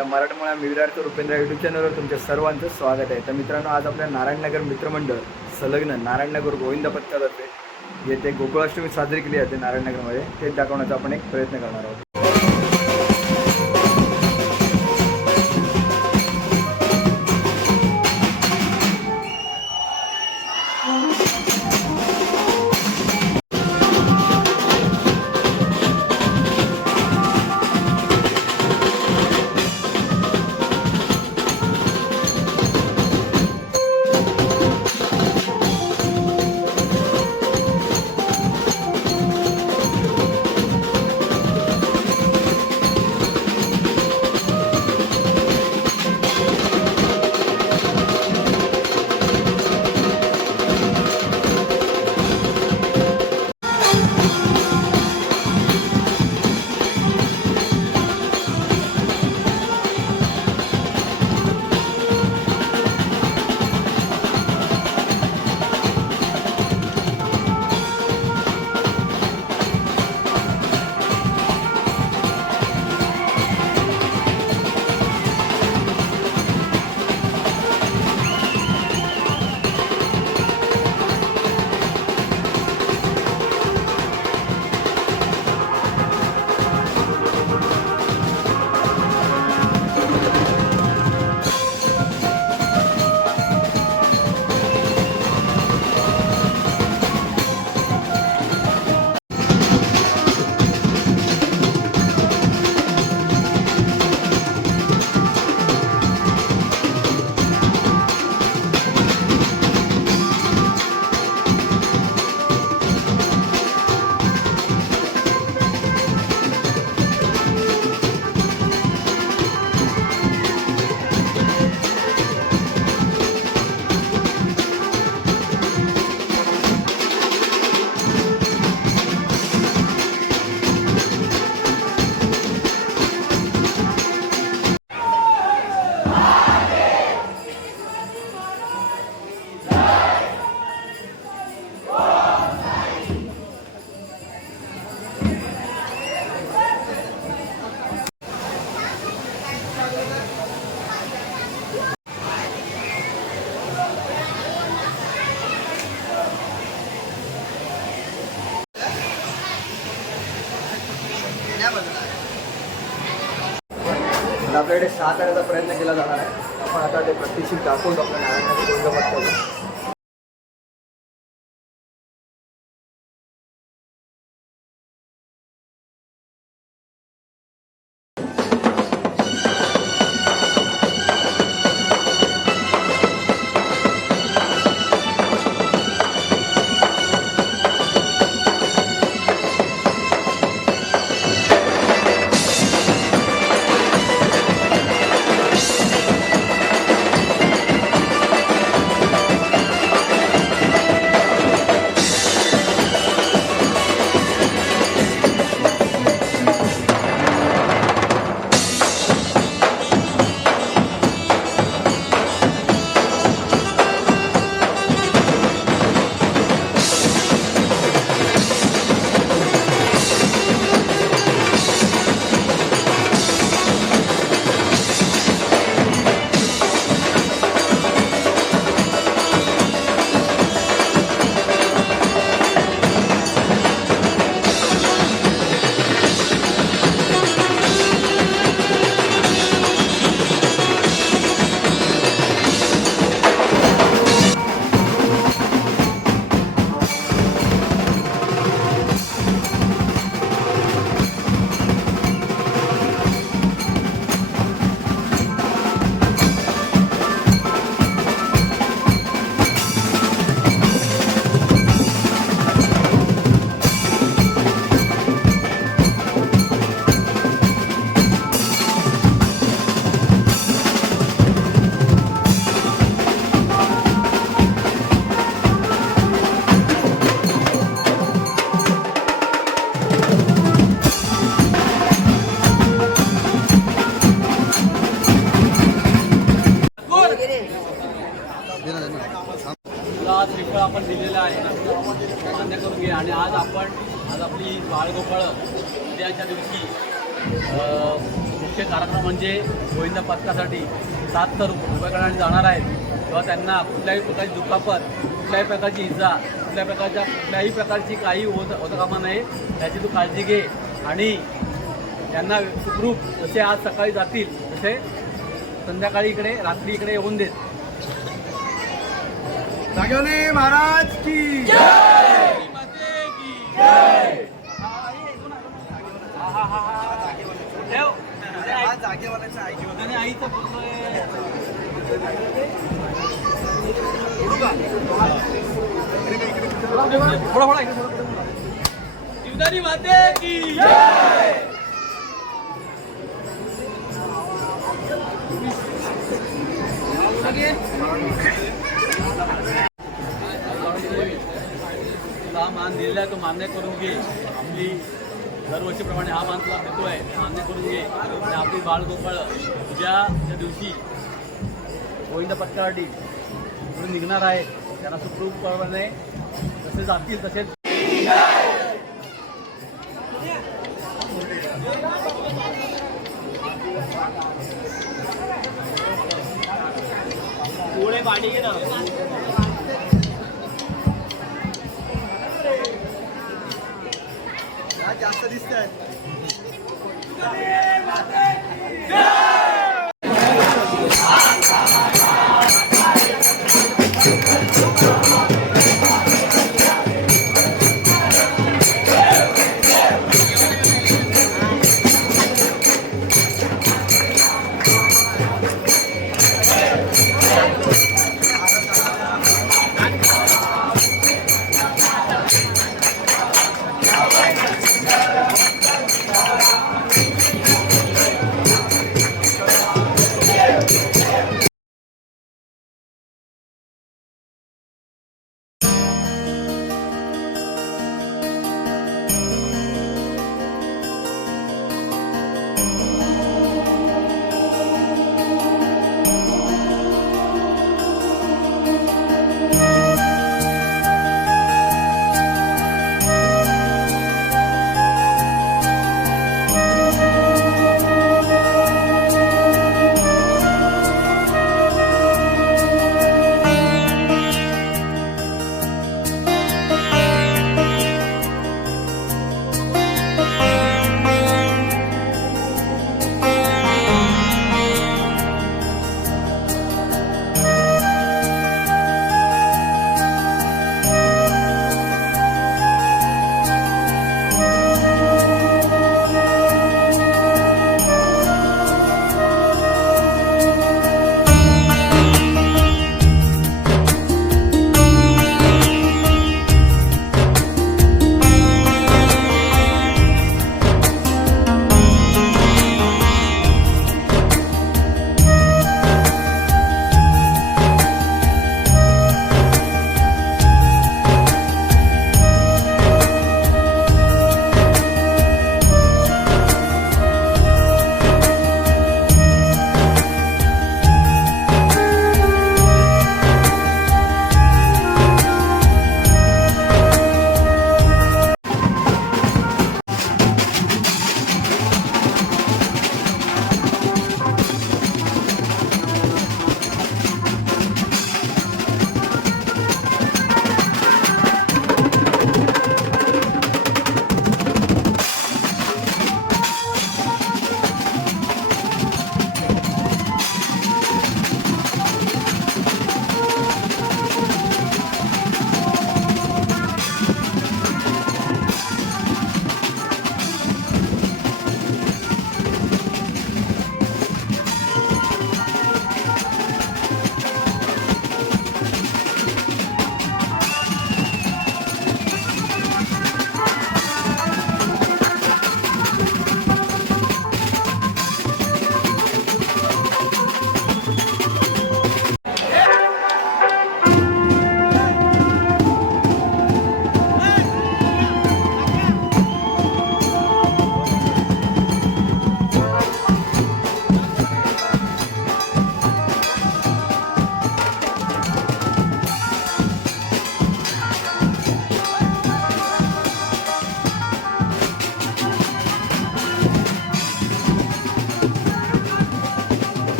आपल्या मराठमोळ्या मिरारकर रुपेंद्र युट्यूब चॅनलवर तुमच्या सर्वांचं स्वागत आहे. तर मित्रांनो आज आपल्या नारायणनगर मित्रमंडळ संलग्न नारायणनगर गोविंद पथकातर्फे येथे गोकुळाष्टमी साजरी केली जाते नारायणनगरमध्ये. ते दाखवण्याचा आपण एक प्रयत्न करणार आहोत. आपल्याकडे सहा करण्याचा प्रयत्न केला जाणार आहे. आपण आता ते प्रत्यक्षित दाखवून आपल्या नारायणनगर गोविंद पथकाला मान्य आणि आज आपण आज आपली बाळगोपाळ उद्याच्या दिवशी मुख्य कार्यक्रम म्हणजे गोविंद पथकासाठी सात तर रुपयाकडे जाणार आहेत. तेव्हा त्यांना कुठल्याही प्रकारची दुखापत कुठल्याही प्रकारची इजा कुठल्याही प्रकारच्या कुठल्याही प्रकारची काही होत होतं कामा नये याची तू काळजी घे. आणि त्यांना सुखरूप जसे आज सकाळी जातील तसे संध्याकाळी इकडे रात्री इकडे येऊन देत. महाराज की जीवदारी माते की तुला हा मान दिलेला तो मान्य करून घे. आपली दरवर्षीप्रमाणे हा मान तुला आहे मान्य करून घे. आणि आपली बाळगोपाळ उद्याच्या दिवशी गोविंद पथकासाठी म्हणून निघणार आहे. त्यांना सुखरूपपणे जसे जातील तसेच पुढे पाणी घेणार ना दिसत आहेत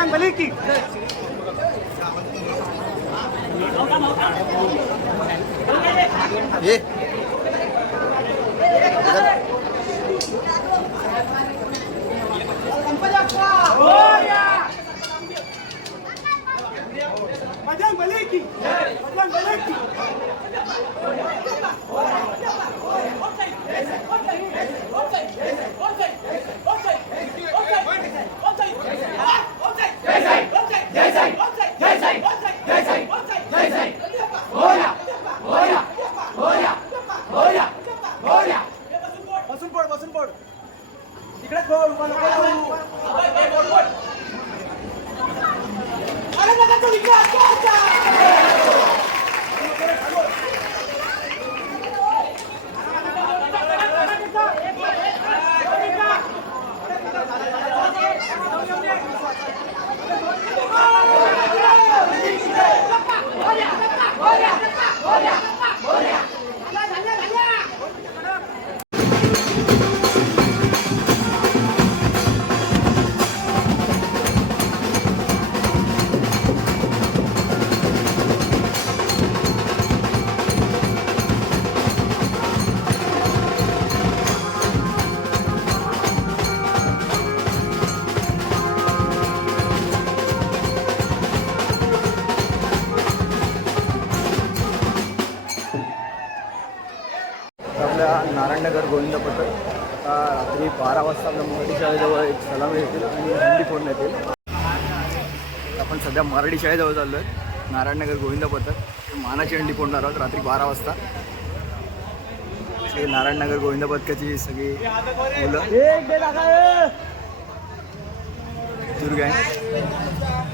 kang baliki. Eh. तर नारायणनगर गोविंद आता रात्री बारा वाजता आपल्या मराठी शाळेजवळ एक सलामी येतील आणि हंडी फोडण्यात येईल आपण सध्या मराठी शाळेजवळ चाललो आहे नारायणनगर गोविंद पथक. मानाची हंडी फोडणार आहोत रात्री बारा वाजता. हे नारायणनगर गोविंद पथकाची सगळी मुलं. दुर्ग. आहे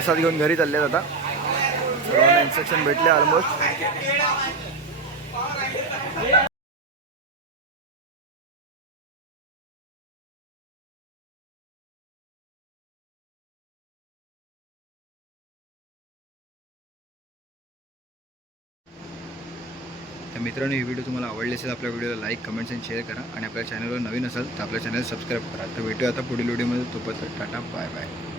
प्रसाद घेऊन घरी चालले आता. सर्वांना इन्स्ट्रक्शन भेटले ऑलमोस्ट तर मित्रांनो ही व्हिडिओ तुम्हाला आवडली असेल आपल्या व्हिडिओला लाईक कमेंट्स आणि शेअर करा. आणि आपल्या चॅनलवर नवीन असाल तर आपल्या चॅनल सबस्क्राईब करा. तर भेटूया आता पुढील व्हिडिओमध्ये तोपर्यंत टाटा बाय बाय